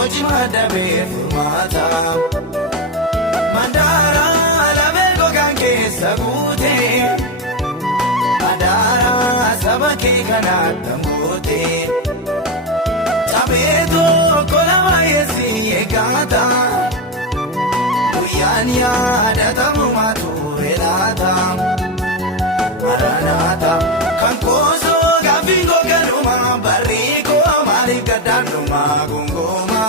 boci madabe furmata mandara lame gogan keessa guute adara sabake kana tambote tabeto kolama yesi egata uyania datamu maturelata maranata kankoso gafingo kanuma bariko gadanduma gungoma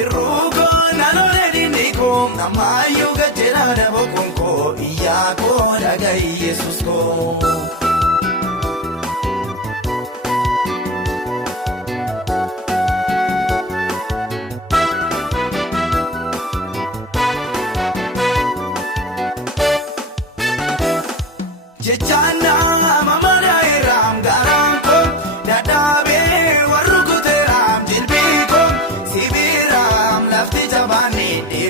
iruko nanole diniko namayu gajera dabo kunko iyako dagai Yesus ko jechana mamara iram garanko dadabe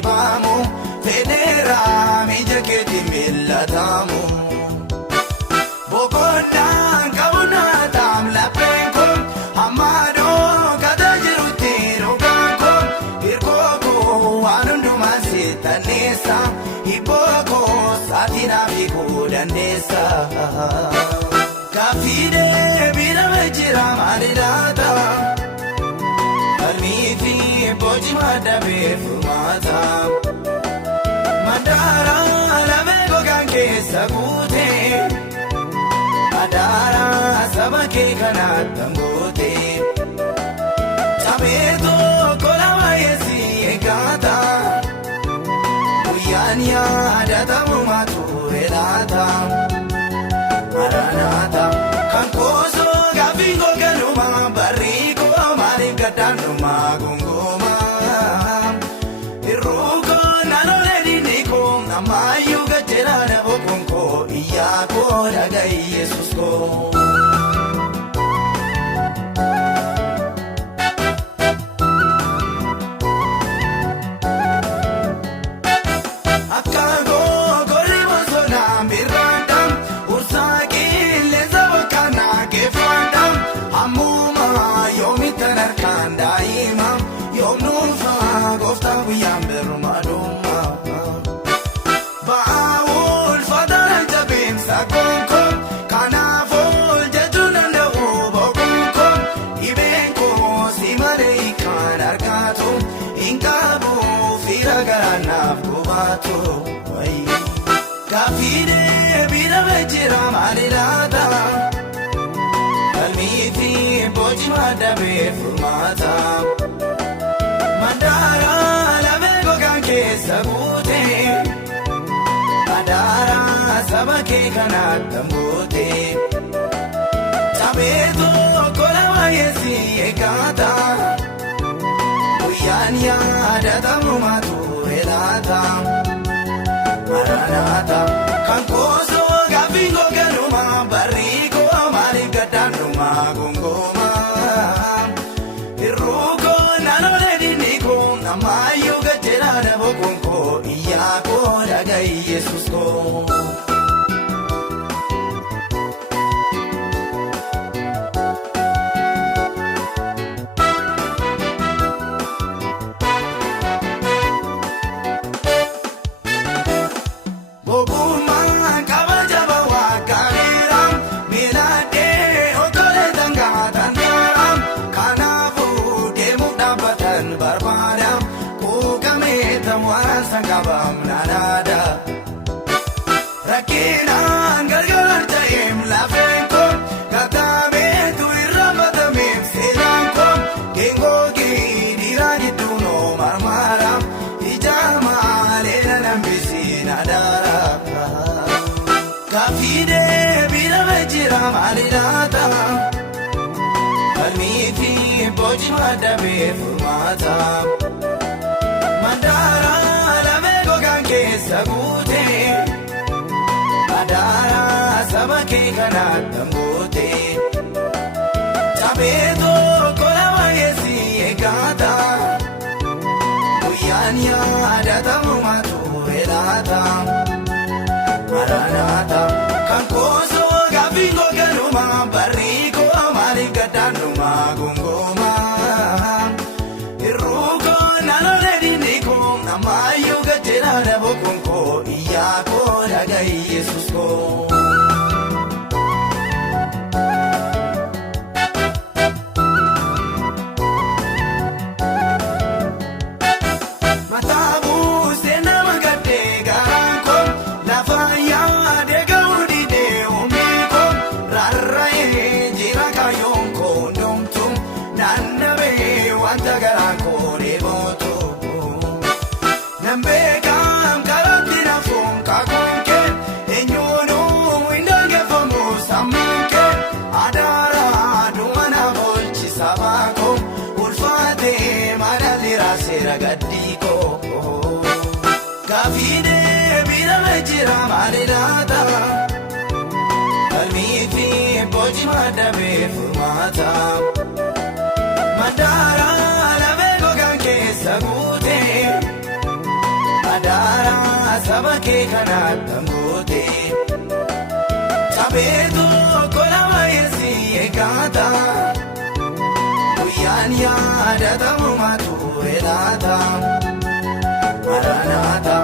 debamu federa mijaketi millatamu bokonda kabuna tam lapenko amado kadajiruti roganko irkoko anunduma sitanesa iboko satina bikudanesa kafide biramejira maridata Almifi boci madabe furmata mandara lame gogan keessa guute adara sabake kana tambote tabeto kolama yesi egata uyania datamu maturelata maranata kankoso gafingo kanuma bariko gadanduma gungoma iruko nanole diniko namayu gajera dabo kunko iyako dagai Yesus ko akago gori wasona mirandam ursagi leza wakana gefandam amuma yomitanarka Yamber maduma baul fadar jabin sakonko kanafol jajunanda ubokonko ibenko simare ikanarkato inkabu firagaranaaf kubato kafide biramejira malilata almifi boci madabe furmata mandara lame gogan keessa guute adara sabake kana tambote tabeto kolama yesi egata uyania datamu maturelata maranata kankoso gafingo kanuma bariko gadanduma gungoma iruko nanole diniko namayu gajera dabo kunko iyako dagai Yesus ko Kabam nanada rakina gargar jayem lafenko katame tu irramatame selanko gengo ki diragi tuno marmara ijama lena nambisi nadara kafide biramejira malilata almifi boci madabe furmata mandara keessa guute adara sabake kana tambote tabeto kolama yesi egata uyania datamu maturelata maranata kankoso gafingo kanuma bariko mali gadanduma gungoma jiraana boqoon koo iyyaa koo dhaga'i Yesuus koo. Gaaffiin biirame jira maali laata? Falmii fi boci maddaabee furmaata. Mandaara lamee gogaan keessa guute. Adaara saba kee kanaatti angoote. Sabeetu kolama yeesi eeggata. Guyyaan yaadatamu maatu elaata. Maranatha.